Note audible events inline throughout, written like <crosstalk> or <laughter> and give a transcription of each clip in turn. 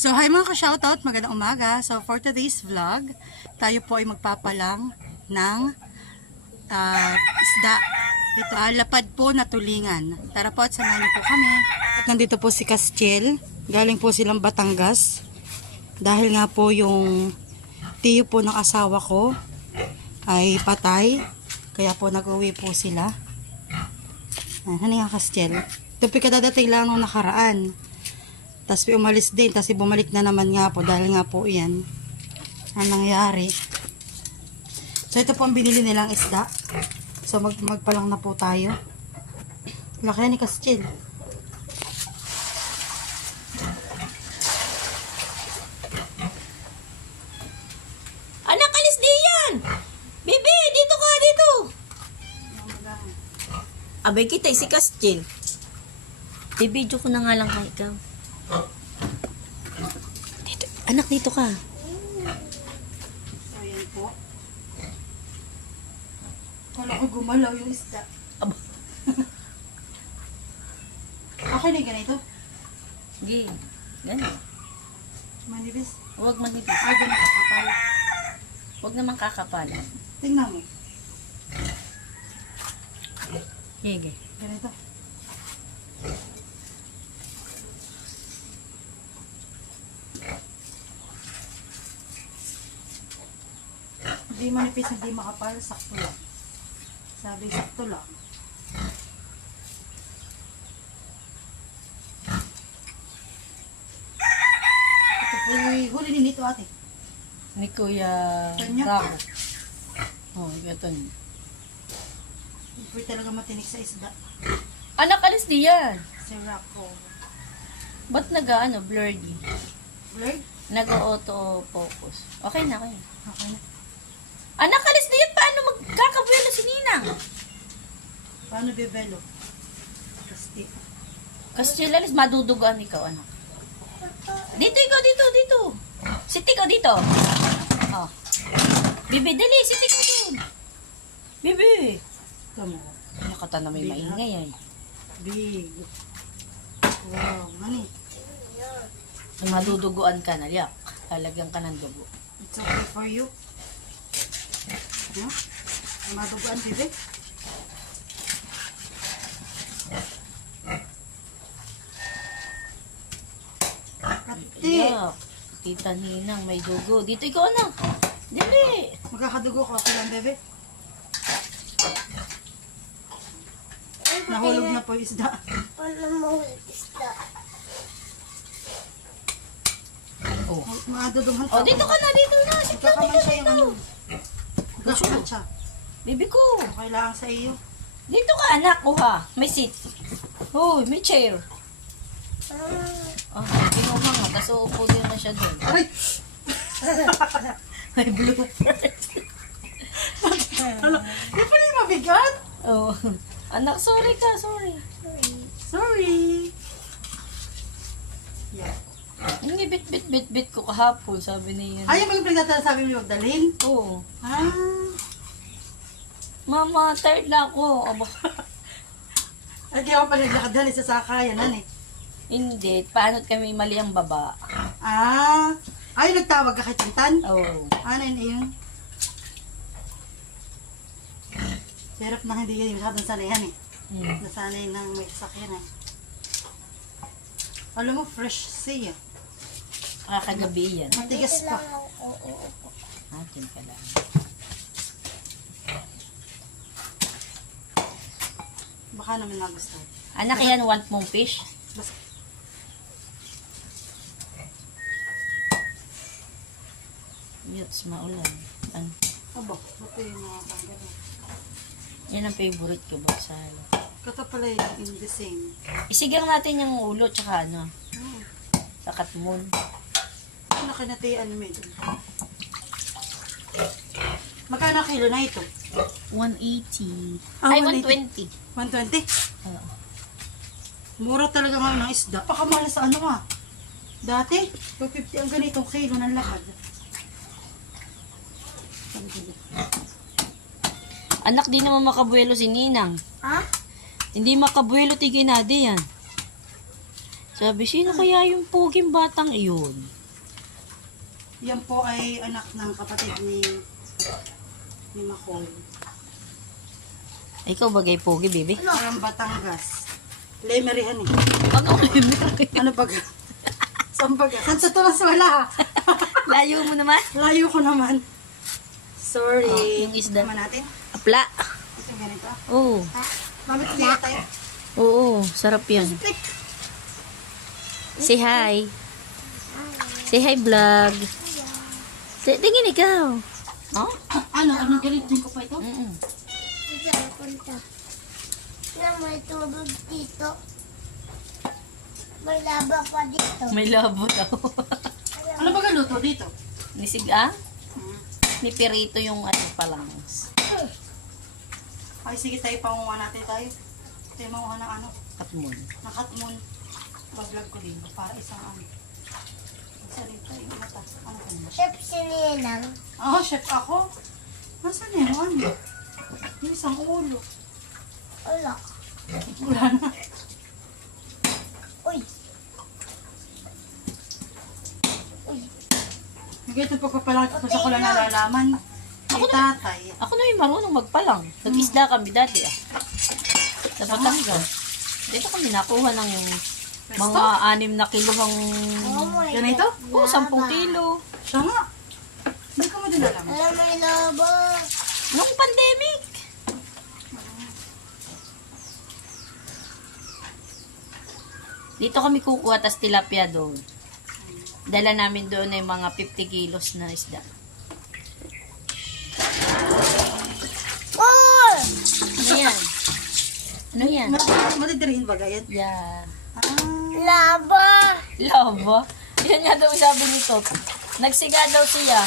So, hi mga ka-shoutout, magandang umaga. So, for today's vlog, tayo po ay magpapalang ng ah, isda. Ito, ah, lapad po na tulingan. Tara po at samahan po kami. At nandito po si Castiel. Galing po silang Batangas. Dahil nga po yung tiyo po ng asawa ko ay patay. Kaya po nag-uwi po sila. Ah, Ano nga Castiel? Ito po kadadating lang nung nakaraan. Tapos umalis din, tapos bumalik na naman nga po dahil nga po yan ang nangyari. So ito po ang binili nilang isda. So mag magpalang na po tayo. Laki ni Castiel. Anak, alis di yan! Dito ka, dito! Abay kita, si Kastil. Bibidyo ko na nga lang kay ikaw. Anak, dito ka. So yan po. Kala ko gumalaw yung isda. Aba. <laughs> Okay na ganito. Sige, ganun. Manibis. Huwag manipis. Ay, ganito kapal. Huwag naman kakapal. Tingnan mo. Sige. Ganito. Hindi manipis, hindi makapal, sakto lang. Sabi, sakto lang. Ito po huli ni Nito ate. Ni Kuya Kanya? Rabo. Oh, ito niya. Hindi po talaga matinik sa isda. Anak, alis di yan. Si Rocco. Ba't nag-ano, blurry? Blurred? Nag-auto focus. Okay na, okay. Okay na. Anak, alis di yan. Paano magkakabuelo si Ninang? Paano bebelo? Kasi Kasi lalis, madudugaan ikaw, anak. Dito, ikaw, dito, dito. Sit ikaw dito. Oh. Bibi, dali, sit ikaw dun. Bibi. Tama. Nakata na may maingay ay. Big. Wow, mani. Maduduguan ka na, yak. Halagyan ka ng dugo. It's okay for you. Ano? Madugaan, bebe? Kati! Yak. Tita Ninang, may dugo. Dito ikaw, anak. Dali. Magkakadugo ko ako lang, bebe. Nahulog na po yung isda. Oh. Madudunghan Oh, dito ka na, dito na. Sit lang, dito, siya yung dito. Ano. Magkakaman siya. Bibi ko. Kailangan sa iyo. Dito ka, anak. Kuha. May seat. Oh, may chair. Oh, kinuha nga. Tapos uupo din na siya doon. Ay! <laughs> May bloopers. Hala, di pa rin mabigat? oh. Anak, sorry ka. Sorry. Sorry. Yeah. Hindi, bit, bit, bit, bit ko kahapon. Sabi niya. Ay, yung mga pinagdadala sabi mo magdalhin? Oo. Ah. Mama, tired na ako. Aba, <laughs> Ay, kaya ako pala naglakad sa sakayan, ano eh. hindi. Paano kami mali ang baba? Ah. Ay, nagtawag ka kay Tintan? Oo. Ano yun yun? Hirap na hindi kayo masyadong sanayan eh. Hmm. Nasanay ng may sasakyan eh. Alam mo, fresh siya. Kakagabi yan. Matigas pa. Atin ka lang. Baka naman nagustuhan. Anak, yan, want mong fish? Basta, Yuts, maulan. Ano? aba, ba't yung mga tanggal Yan ang favorite ko, baksalo. Kata pala yung in the same. Isigang natin yung ulo, tsaka ano, Hmm. sa katmon. Ano kinatian mo ito? Magkano kilo na ito? 180. Ah, Ay, 180. 120. 120? Oo. Mura talaga ngayon ng isda. Pakamahal sa ano ah. Dati, 250 ang ganitong kilo ng lakad. Anak, di naman makabuelo si Ninang. Ha? Hindi makabuelo ti Ginadi yan. Sabi, sino kaya yung puging batang iyon? Yan po ay anak ng kapatid ni ni Makoy. Ikaw bagay pogi, baby? Parang Batangas. Lemerihan eh. Ano Ano baga? Saan baga? Saan sa Tomas wala? <laughs> Layo mo naman. Layo ko naman. Sorry. Oh, yung isda. Tama natin. Apla. Ito ganito. Oo. Mamit niya tayo. Oo, sarap yan. Say hi. Say hi, vlog. Say, tingin ikaw. Oh? Ano? Ano ganito din ko pa ito? Mm-mm. Diyan punta. Na may tubig dito. May laba pa dito. May labo daw. Ano ba luto dito? Nisig ah? Ni Pirito yung ano palang. Ay, sige tayo, pangunga natin tayo. Tayo manguha ng ano, Katmon. ng katmon. Pag-vlog ko din, para isang ano. Mata. Ano ka naman? Chef sininang. Oo, chef ako. Nasaan yun? Ano? Yung isang ulo. Wala. Wala na. Uy. Uy. Ganito pagpapalaki ko sa ko lang nalalaman. Kay tatay. Ako na yung marunong magpalang. Nag-isda kami dati ah. Sa Batangas. Dito kami nakuha ng yung mga anim na kilohang... Oh my Ganito? Oo, sampung kilo. Siya nga. Hindi ko mo din alam. Alam may laba. Nung pandemic. Dito kami kukuha tas tilapia doon. Dala namin doon ay mga 50 kilos na isda. Oh! Ano yan? Ano yan? Matidirihin ba ganyan? Yeah. Ah, Laba. Lava? Yan nga daw sabi nito. Nagsiga daw siya.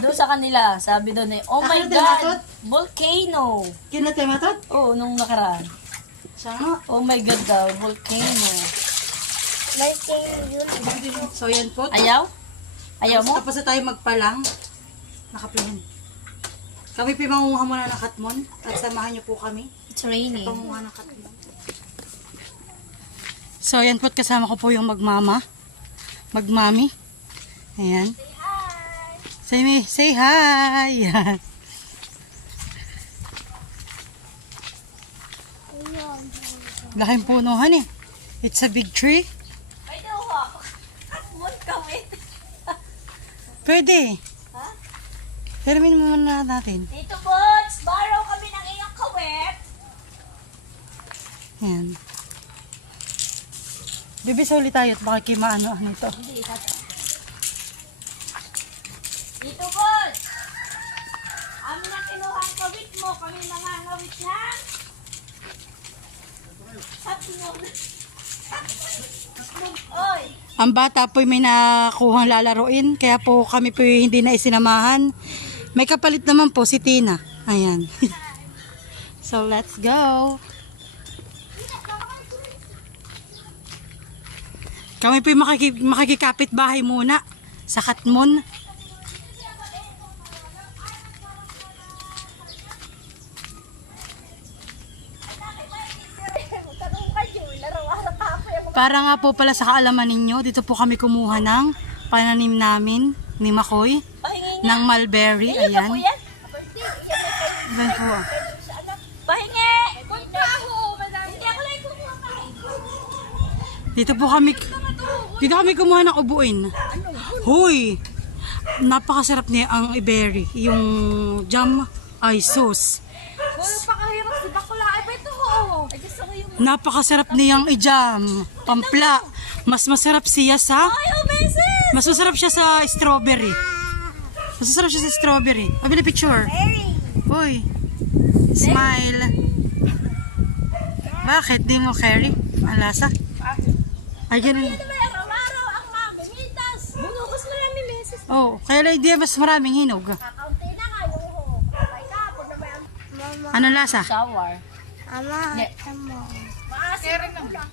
Doon sa kanila. Sabi doon eh, oh my Ano, God! tinatot? Volcano! kinatematot? Oo, nung nakaraan. Nga. Oh my God daw, volcano. May kayo yun. So yan po. Ayaw? Ayaw mo? Tapos na tayo magpalang. Nakapihin. Kami pimangunguha muna ng katmon at samahan niyo po kami. It's raining. Pangunguha ng katmon. So yan po at kasama ko po yung magmama. Magmami. Ayan. Say me, say hi. Yan. <laughs> Laking punuhan eh. It's a big tree. Pwede. Termin mo muna natin. Dito, Bots, borrow kami ng iyong kawet. Yan. Bibis ulit tayo at baka kimaano ano ito. Dito, Bots. Amin na kinuha ang kawit mo. Kami nangangawit na. Tatlong. Tatlong. Oy. Ang bata po may nakuhang lalaroin, kaya po kami po hindi na isinamahan. May kapalit naman po si Tina. Ayan. <laughs> so let's go. Kami po makiki, makikikapit bahay muna sa Katmon. Para nga po pala sa kaalaman ninyo, dito po kami kumuha ng pananim namin ni Makoy ng mulberry. Ayan. Ayan po. Pahingi. Dito po kami dito kami kumuha ng ubuin. Hoy! Napakasarap niya ang iberry. Yung jam ay sauce. Pakahirap si Bakula. Ay, ba ito ho? Ay, gusto ko yung... Napakasarap niyang i-jam. Pampla. Mas masarap siya sa Ay, oh, beses! mas masarap siya sa strawberry. Mas masarap siya sa strawberry. Abili picture. Hoy. Smile. Bakit? Di mo carry? Ang lasa? Ay, ganun. May araw-araw ang mamimitas. Bunugos mo namin beses. Oh, kaya lang di mas maraming hinog. Kakaunti na nga yung na Mama. Ano lasa? Shower. Ama. Ama. Karen lang.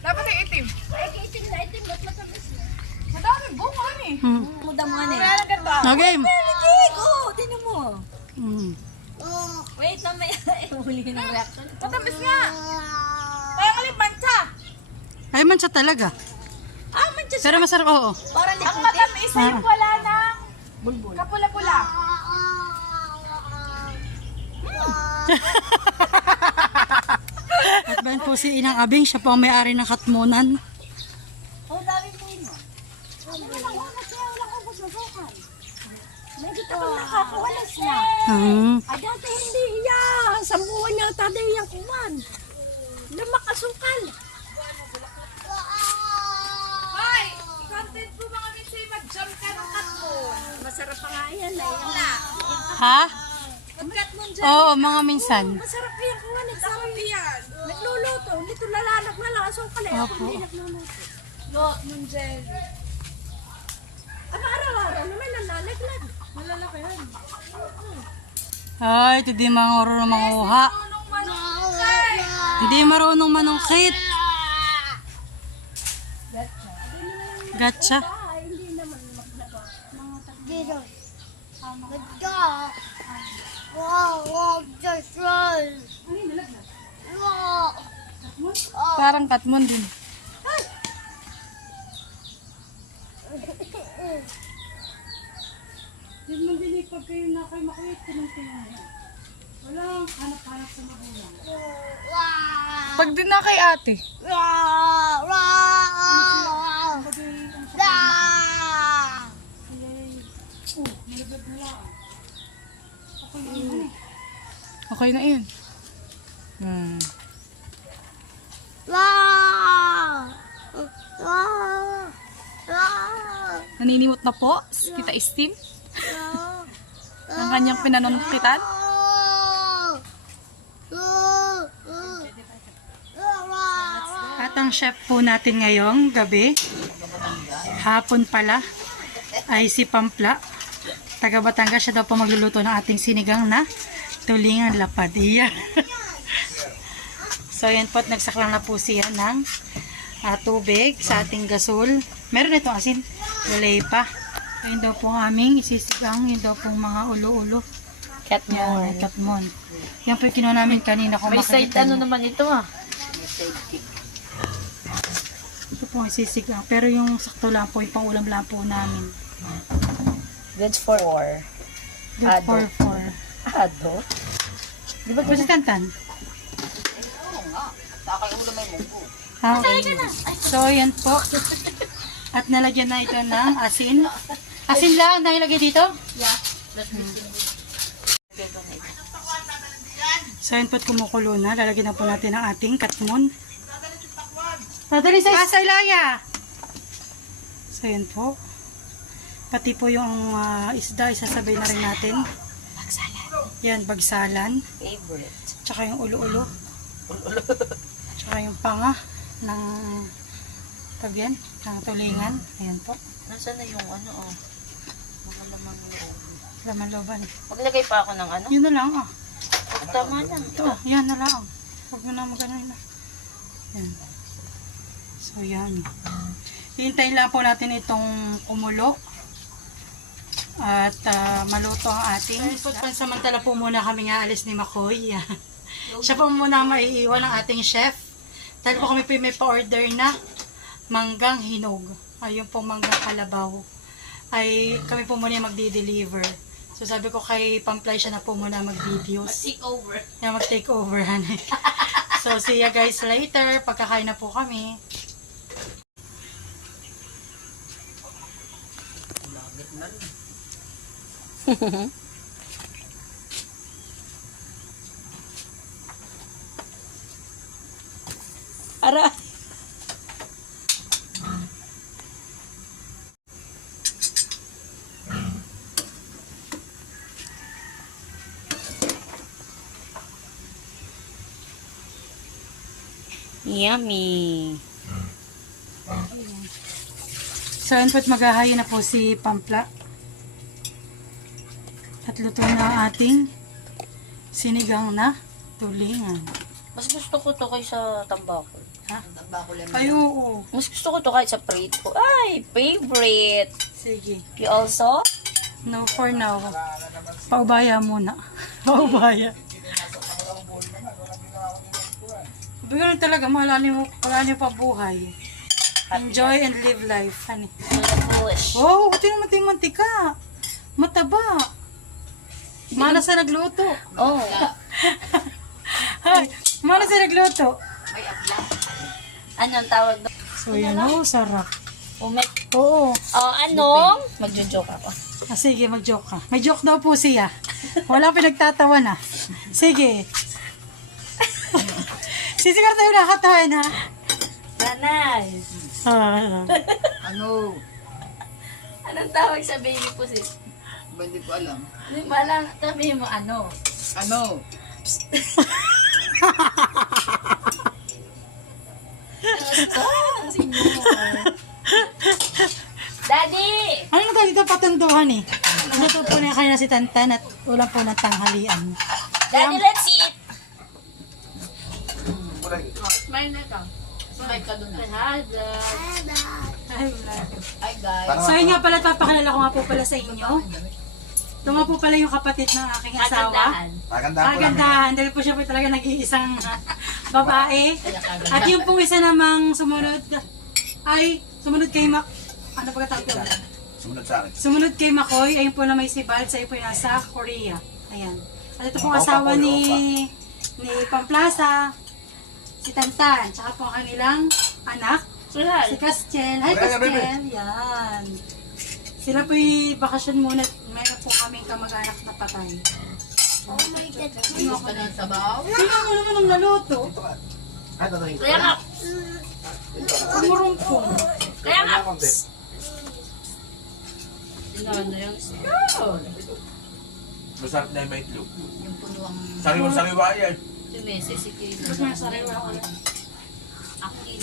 Dapat ay itim. Ay, kiting na itim. Ba't matamis na? Madami bunga ni. Hmm. Muda mo ano lang ganito. Okay. Kik! Oh, tinan mo. Hmm. Oh. Wait, mamaya. <laughs> Huli ng reaction. Matamis nga. Kaya nga limansa. Ay, mansa talaga. Ah, manches. Pero masarap, oo. Para Ang ay yung Ah. wala na. Kapula-pula. <laughs> At ba po si Inang Abing, siya po ang may-ari ng katmunan. Oh, dami po yun. Medyo ako nakakawalas na. Hmm. Ay, dati hindi iya. Sa buwan niya tada yung kuman. Na makasukal. Hoy! Content po mga minsay mag-jump ka ng katmon. Masarap pa nga yan Ha? Dyan. Oo, mga minsan. masarap pa yung kuman. Sarap yan. Nagluluto. Dito lalanak na lang asukal eh. Ako Opo. hindi nagluluto. Lot nun dyan. Ang araw-araw naman nalalaglag. Malalaki yan. Ay, hindi marunong manguha. Anong manukay? Hindi marunong manungkit. Gotcha. Ay, hindi naman maglaba. Dito. Ganda. Wow, wow, just roll. Wow. Parang katmon din. Yun mo din pag kayo na kayo makulit, tinong-tinong Walang hanap-hanap sa magulang. Pag din na kay ate. Wow, wow. Ah. Okay na yun. Hmm. Wow. Wow. Wow. Naninimot na po, kita Steam. Ang kanyang pinanunungkitan. At ang chef po natin ngayong gabi, hapon pala, ay si Pampla. Taga Batangas siya daw po magluluto ng ating sinigang na tulingan lapad. Iya. <laughs> so yan po, at nagsaklang na po siya ng ah, tubig sa ating gasol. Meron itong asin, walay pa. Ayun daw po aming isisigang, yun daw po mga ulo-ulo. Cat Yan, katmon. Yan po yung kinuha namin kanina kung May side ano naman ito ah. Ito po ang sisigang. Pero yung sakto lang po, yung pangulam lang po namin. Good for four. Good Ado. for four. Ado? Di ba Pwede tantan? Ah, okay. So, yan po. At nalagyan na ito ng asin. Asin lang na ilagay dito? So, yan po at kumukulo na. Lalagyan na po natin ang ating katmon. Nadali sa Asa Ilaya! So, yan po. Pati po yung ah, isda, isasabay na rin natin. Yan, bagsalan. favorite? Tsaka yung ulo-ulo. <laughs> Tsaka yung panga ng tagyan, ng tulingan. Ayan po. Nasaan na yung ano oh? Mga lamang loob. Laman loban. Maglagay pa ako ng ano? Yun na lang ah. Tama lang. Ito, yan na lang. Huwag mo na magano na. Yan. So yan. Hintayin lang po natin itong kumulo. At ah, maluto ang ating. Pansamantala po muna kami nga alis ni Makoy. <laughs> Siya po muna ang maiiwan ng ating chef. Dahil po kami po may pa-order na manggang hinog. Ayun po manggang kalabaw. Ay kami po muna yung magdi-deliver. So sabi ko kay Pamplay siya na po muna mag-videos. Take over. Yan, mag-take over. <laughs> so, see ya guys later. Pagkakain na po kami. <laughs> Ara. Yummy. So, yun po't maghahayin na po si Pampla. At luto na ang ating sinigang na tulingan. Mas gusto ko to kaysa tambako. Ha? Ay, oo. Mas gusto ko to kaysa prito. Ay, favorite. Sige. You also? No, for now. Paubaya muna. <laughs> Paubaya. Sabi ganun talaga, mahalalim mo, mahalalim pa buhay. Enjoy and live life. Honey. Foolish. Oh, ito yung mating mantika. Mataba. Mana sa nagluto. Oh. Ay, <laughs> mana sa nagluto. Anong tawag doon? So yan, oh, sarap. Umek. Oo. Oh, anong? Magjo-joke ako. Ah, sige, mag-joke ka. May joke daw po siya. Wala pinagtatawa na. Sige. <laughs> Sisigar tayo nakatawan ha. Nanay. Ah, <laughs> Ano? Anong tawag sa baby pusit? Ba, hindi ko alam. Alam. Sabihin mo ano. Ano? Gusto. Ang sinyo. Daddy! ano na tayo dito patunduhan eh? Po na kanina si Tantan at ulam po ng tanghalian. Daddy, let's eat! Smile na ka. Smile ka doon Hi, guys. Ay, wala. Ay, guys. So yun nga pala, papakilala ko nga po pala sa inyo. Nga po pala yung kapatid ng aking asawa. Kagandahan. Maganda po. Kagandahan, dahil po siya po talaga nag-iisang <laughs> babae. At yung pong isa namang sumunod ay sumunod kay Mac... Ano ba katawag doon? Sumunod sa akin. Sumunod kay Makoy, ayun po na may si Bal, sa po yung nasa Korea. Ayan. At ito pong Opa asawa po, ni ni Pamplaza, si Tantan, tsaka po ang kanilang anak, si Castiel. Hi. Castiel. Yan. Sila po yung bakasyon muna. at Mayroon po kaming kamag-anak na patay. Ayos ka na sa baw. Tingnan mo naman ang naluto. Ay, tatayin ko. Kaya nga, Umurumpong. kaya nga. Sinano yung spoon. Masarap na yung may itlog. Yung puno ang Sariwa sariwa yan. Si Messi, si Kilo. Tapos may sariwa ko yan. Akin.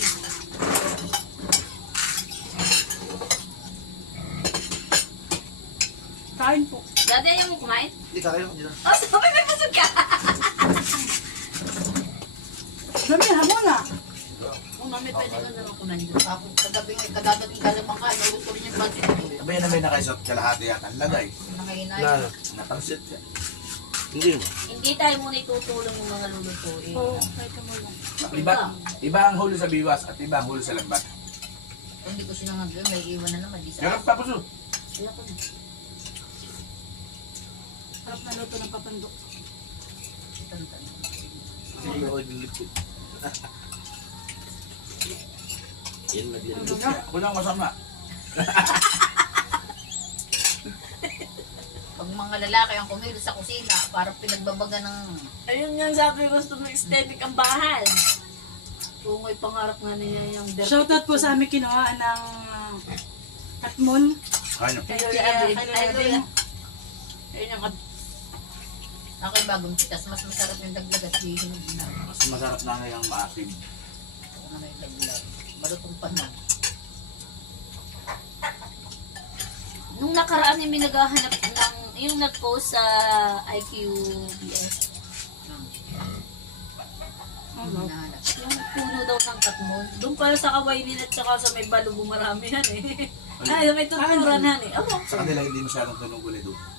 Kain po. Daddy, ayaw mo kumain? Hindi ka kayo. Dito. Oh, sabi may pasok ka. Dami, hamon na. Kung mami, pwede ka naman kumain doon. Ako kagabi ngay kadadating ka lang makain. Gusto rin yung budget ko. Sabay na may nakaisot kalahati yata. Ang lagay. Nangahinay. Napansit ka. Hindi tayo muna itutulong yung mga lulutuin. Oo, kahit tumulong. Iba, iba ang huli sa biwas at iba ang huli sa lambat. Kung hindi ko sinangag yun, may iwan na naman. Di sa Ganun tapos oh. Wala ko na. Sarap na luto ng papandok. Tantan. Ako lang masama. Pag mga lalaki ang kumilos sa kusina, parang pinagbabaga ng Ayun nga sabi gusto mo aesthetic ang bahay. Kung may pangarap nga niya yung. Shoutout po sa aming kinuha ng Katmon. Ano? Kay Kay Kuya Alvin. kay Ay, Alvin. Yung ako yung bagong pitas. Mas masarap yung dagdag at hihinog na. Mas masarap na ngayong maasim. Ako na yung dagdag. Malutong pa na. Nung nakaraan ay may naghahanap ng yung nag-post sa IQBS. Hinahanap. Yung puno daw ng katmon. Doon pala sa kawainin at saka sa may balubo marami yan eh. Ay, may tuturan yan eh. Sa kanila hindi masyadong tunuguli doon.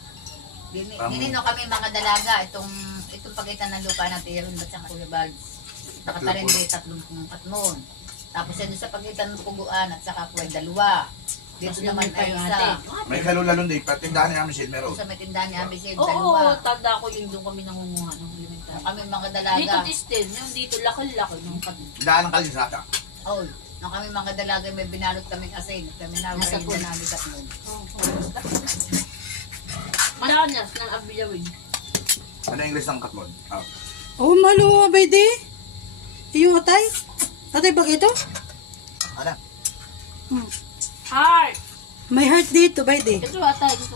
Dinino kami mga dalaga. Itong, itong pagitan ng lupa natin, Aaron at saka Kuya Bal. Nakatarin din tatlong katmon. Tapos yan doon sa pagitan ng puguan at saka po ay dalawa. Dito naman ay isa. May kalulalon din. Pati tindahan ni Amisil meron. Sa may tindahan ni Amisil, Oo, dalawa. tanda ko yung doon kami nangunguha ng elementary. Kami mga dalaga. Dito distil, yung dito laki-laki ng katmon. Tindahan ng kalisata. Oh, nung kami mga dalaga may binalot kaming asin. Kami na Nasa rin pool. na namin katmon. Mananas ng Abilawin. Ano yung English ng katmon? Ah. Oh, malo, abay di. Yung atay. Atay ba ito? Ano? Hmm. Heart! May heart dito, di. Ito ata, ito.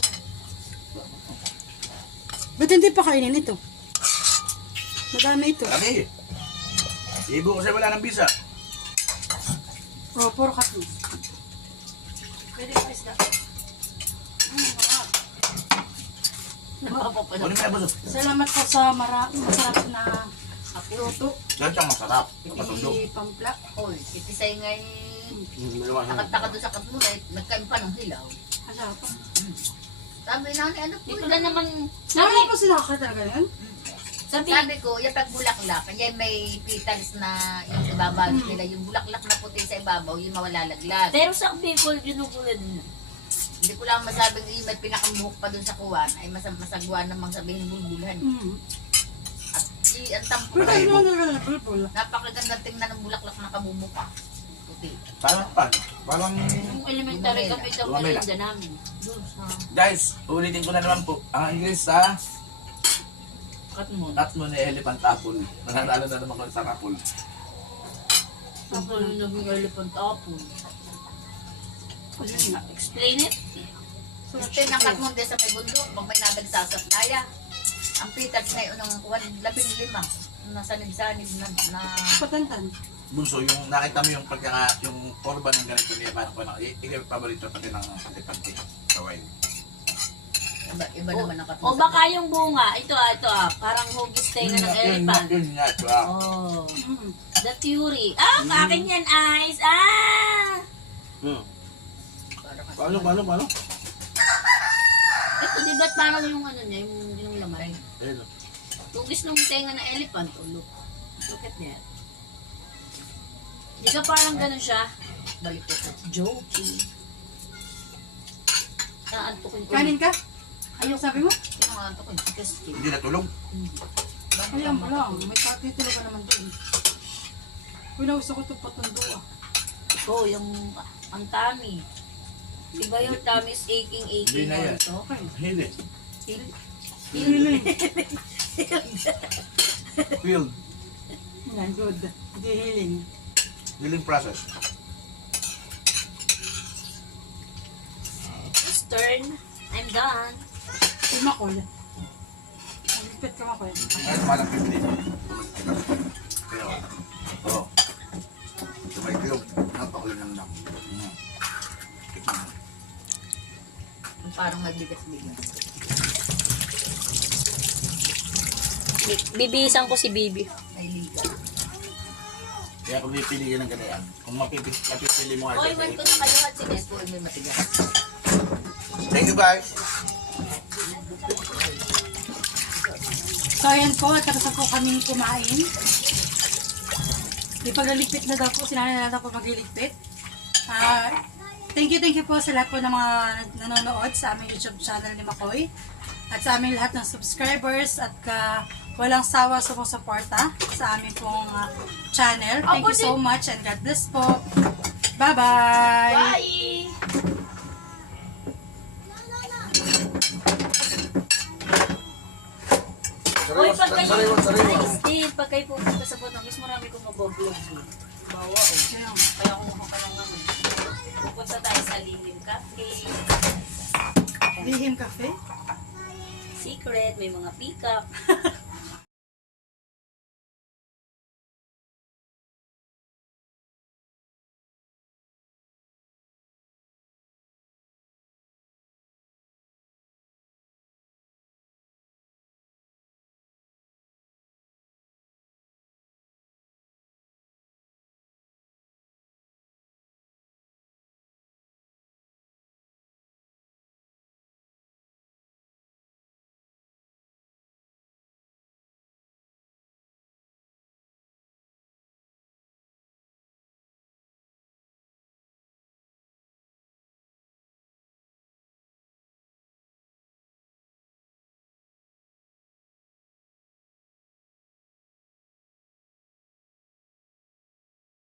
Ba't hindi pa kainin ito? Madami ito. Lagi. Ibo kasi wala ng visa. Oh, puro katmon. Pwede pa isda. Napapapala. Kunin mo na buso. Salamat po sa mara masarap na luto. Yan siyang masarap. Kapasundo. Ni Pampla. Oy, itisay ngay nakataka doon sa katmon ay nagkain pa ng hilaw. Hala pa. Sabi na ni ano po, Dito na naman, Nakala po sila ka talaga yun? Sabi, Sabi ko, yung pag bulaklak, kaya may petals na yung ibabaw nila, yung bulaklak na puti sa ibabaw, yung mawalalaglag. pero sa Bicol, ginugulad na. Hindi ko lang masabing yung may pinakamuhok pa dun sa kuwan, ay masag masagwa namang sabihin bulbulhan. Mm. At i- ang tampo Pero na purple. napakaganda tingnan ng bulaklak na kabumuka. Puti. Parang, parang, parang, Yung elementary Lumamela. kami ito Lumamela. merinda namin. Doon sa guys, ulitin ko na naman po. Ang English sa Katmon. tatlo ni Elephant Apple. Nananalo na naman ko sa Apple. Ako yung naging elephant apple. Explain it. Tinangkat mo din sa may bundok, pag may nadagsasat kaya. Ang petals na yun ng kuwan, labing lima. Nasa nibsanib na, na patantan. Bunso, yung nakita mo yung pagkaka, yung korba ng ganito niya, parang ko na, ikaw paborito pati ng pati-pati. Kaway. iba, iba naman ang O baka yung bunga, ito ah, ito ah, parang hugis tayo na ng Yun, elephant. yun nga, ito ah. Oh, Mm. the theory. Ah, akin yan, eyes. Ah! Hmm. Paano, paano, paano? Ito, di ba't parang yung ano niya, yung, yung laman? Ayun. Hugis ng tenga ng elephant. Oh, look. Look at that. Di ka parang ganun siya? Balik ko. Jokey. Naantukin ko. Kanin ka? Ano sabi mo? Ito ko? Kasi, Hindi natulog. Ayan mo lang. May patitilo ka naman doon. Uy, nauso ko ito patundo ah. ito, yung, ang tummy. Diba yung tummy is aching, aching Hindi na yan. also? Hili. Feel- Healing. Field. Yan, good. Hindi healing. Healing process. This turn. I'm done. Uy, makol. Magpit ka makol. Ngayon, malang 50. Kaya, oo. Ito may tiyog. Napakulit lang Parang magbigas-bigas. Bibisan ko si Bibi. May liga. Kaya kung pipili ka ng ganyan, kung mapipili, mapipili mo Oy, ay man ko na kayo at sige. Yes po, may matigas. Thank you guys. So, ayan po. At tapos na po kaming kumain. Di pagliligpit na daw po. Sinanay na daw po magliligpit. Ah, thank you, thank you po sa lahat po ng mga nanonood sa aming YouTube channel ni Makoy. At sa aming lahat ng subscribers at ka walang sawa sumusuporta sa aming pong ah, channel. Thank you so much and God bless po. Bye-bye! Bye! Oy, pag kayo, ayos din. Pag kayo pupunta sa Batangas, marami kong mabablog. Bawa, oh. Kaya, ka lang ano. Pupunta tayo sa Lilim Cafe. Lihim Cafe. Secret, may mga pick-up. <laughs>